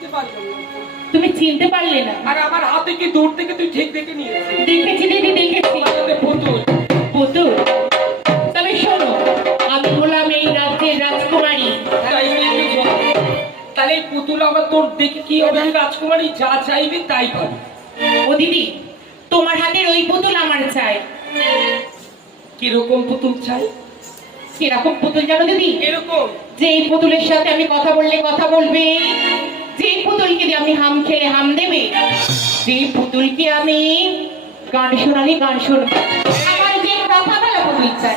চিনতে পারলাম না। তুমি চিনতে পারলে না? আর আমার হাতে কি দূর থেকে তুই ঠিক দেখে নিয়েছিস? দেখেছি দিদি, দেখেছি। আমার হাতে পুতুল। পুতুল? তবে শোনো, আমি হলাম এই রাজ্যের রাজকুমারী। তাই কিন্তু শোন, তাহলে এই পুতুল আবার তোর দেখে কি হবে? রাজকুমারী যা চাইবে তাই পাবে। ও দিদি, তোমার হাতের ওই পুতুল আমার চাই। কিরকম পুতুল চাই? কিরকম পুতুল জানো দিদি? এরকম যে এই পুতুলের সাথে আমি কথা বললে কথা বলবে, যে পুতুলকে দিয়ে আমি হাম খেলে হাম দেবে, যে পুতুলকে আমি গান শোনালে গান শুনবে। আমার যে কথা বলা পুতুল চাই।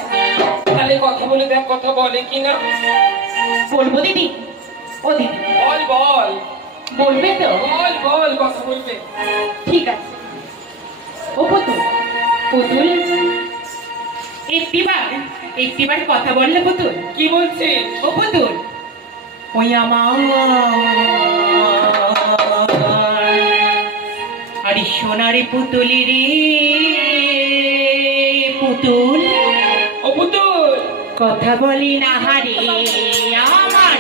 তাহলে কথা বলে দেখ, কথা বলে কিনা। বলবো দিদি? ও দিদি বল বল বলবে তো? বল বল, কথা বলবে। ঠিক আছে। ও পুতুল, পুতুল একটিবার কথা বললে পুতুল? কি বলছে? ও পুতুল, ওই আমার আরে সোনারে পুতুলি রে পুতুল, ও পুতুল কথা বলি না হারে আমার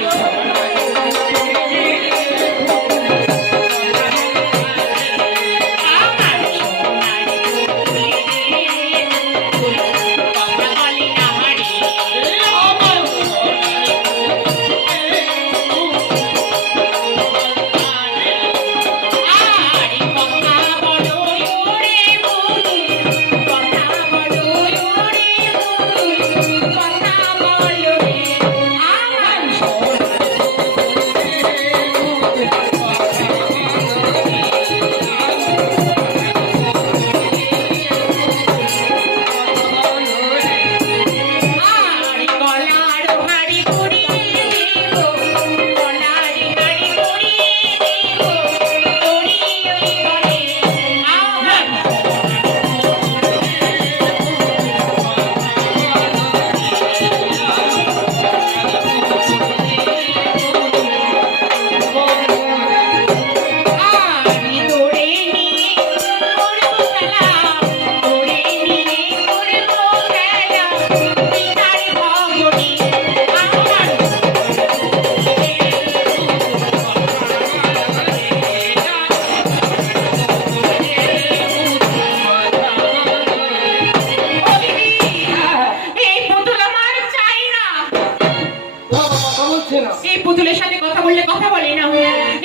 এই পুতুলের সাথে কথা বললে কথা বলে না,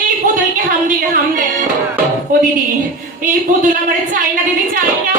এই পুতুলকে হাম দিলে হাম দেয়। ও দিদি, এই পুতুল আমার চাই না দিদি, চাই না।